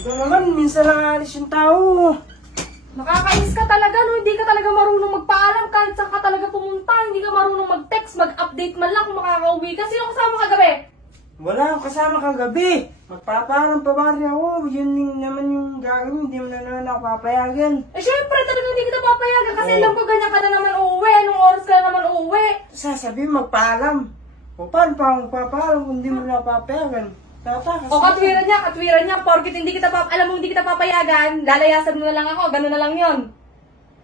Ito naman, minsan lang alis yung tao. Nakakainis ka talaga, no? Hindi ka talaga marunong magpaalam kahit saan ka talaga pumunta. Hindi ka marunong mag-text, mag-update man lang kung makakauwi ka. Sino kasama kagabi? Wala akong kasama kagabi. Magpaparam pa bari ako. Yun naman yung gagawin. Hindi mo na naman ako papayagan. Eh, syempre, talaga hindi kita papayagan kasi alam ko ganyan ka na naman uuwi. Anong oras ka na naman uuwi? Sasabihin magpaalam. O paano pa ako magpapaalam kung hindi mo na ako papayagan? Tatakas. O katwiran niya, katwiran niya, porkit hindi kita pap alam mo hindi kita papayagan, lalayasan mo na lang ako, gano'n na lang yon.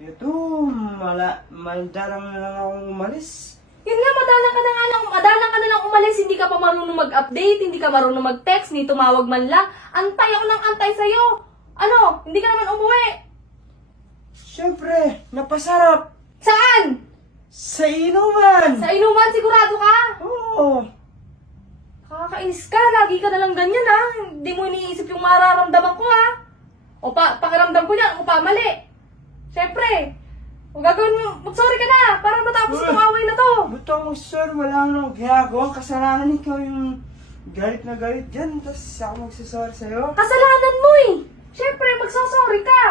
Ito, mala, madalang na lang akong umalis. Yun nga, madalang ka na nga lang, madalang ka na lang umalis, hindi ka pa marunong mag-update, hindi ka marunong mag-text, ni tumawag man lang. Antay ako ng antay sa'yo. Ano, hindi ka naman umuwi. Siyempre, napasarap. Saan? Sa inuman. Sa inuman, sigurado ka? Oo lagi ka nalang ganyan ha. Ah. Hindi mo iniisip yung mararamdaman ko ha. Ah. O pa, pakiramdam ko niya, ako pa mali. Siyempre, o gagawin mo, mag-sorry ka na para matapos itong away na to. Buto mo sir, wala nang gagawa. Kasalanan ikaw yung galit na galit dyan. Tapos ako magsasorry sa'yo. Kasalanan mo eh. Siyempre, magsasorry ka.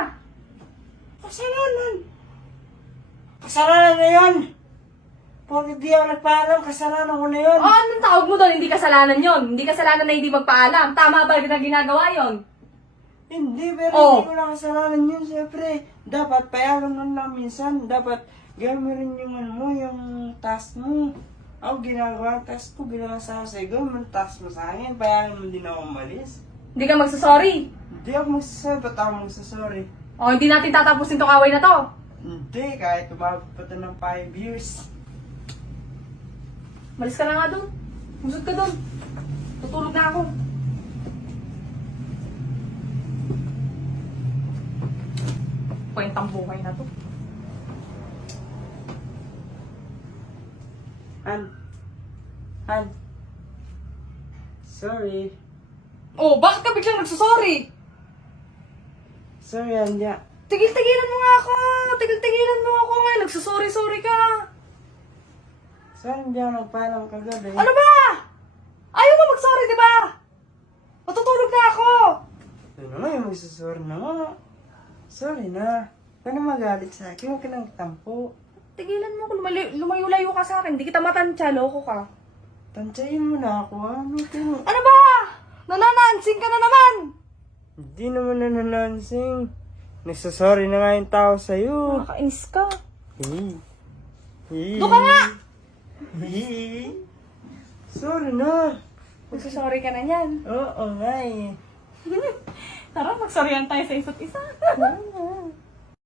Kasalanan. Kasalanan na yan. Pag hindi ako nagpaalam, kasalanan ko na yun. Oh, anong tawag mo doon? Hindi kasalanan yon. Hindi kasalanan na hindi magpaalam. Tama ba na ginagawa yon? Hindi, pero Oh. hindi ko lang kasalanan yun. Siyempre, dapat payagan mo lang minsan. Dapat gawin mo rin yung ano mo, yung task mo. Ako ginagawa ang task ko, ginawa sa ako sa'yo. Gawin mo task mo sa akin. Payagan mo din ako umalis. Hindi ka magsasorry. Hindi ako magsasorry, ba't ako magsasorry? Oh, hindi natin tatapusin tong away na to. Hindi, kahit umabot pa to ng 5 years. Malis ka na nga doon. Musot ka doon. Tutulog na ako. Kwentang buhay na to. Han. Han. Sorry. Oh, bakit ka biglang nagsasorry? Sorry, Anya. Tigil-tigilan mo nga ako! Tigil-tigilan mo ako ngayon! Nagsasorry-sorry ka! Sir, hindi ako nagpaalam kagabi. Ano ba? Ayaw mo mag-sorry, di ba? Matutulog na ako! Ano na yung magsasorry na mo? Sorry na. Huwag ano na magalit sa akin. Huwag ka nang tampo. Tigilan mo ako. Lumayo-layo ka sa akin. Hindi kita matansya. Loko ka. Tansyahin mo na ako, ha? Ah. Ano, ano ba? Nananansing ka na naman! Hindi naman nananansing. Nagsasorry na nga yung tao sa'yo. Nakakainis ka. Hey. Hey. Doon ka nga! Hey. Sorry na. Magsasorry ka na niyan. Oo, oh, nga eh. Tara, magsoryan tayo sa isa't isa.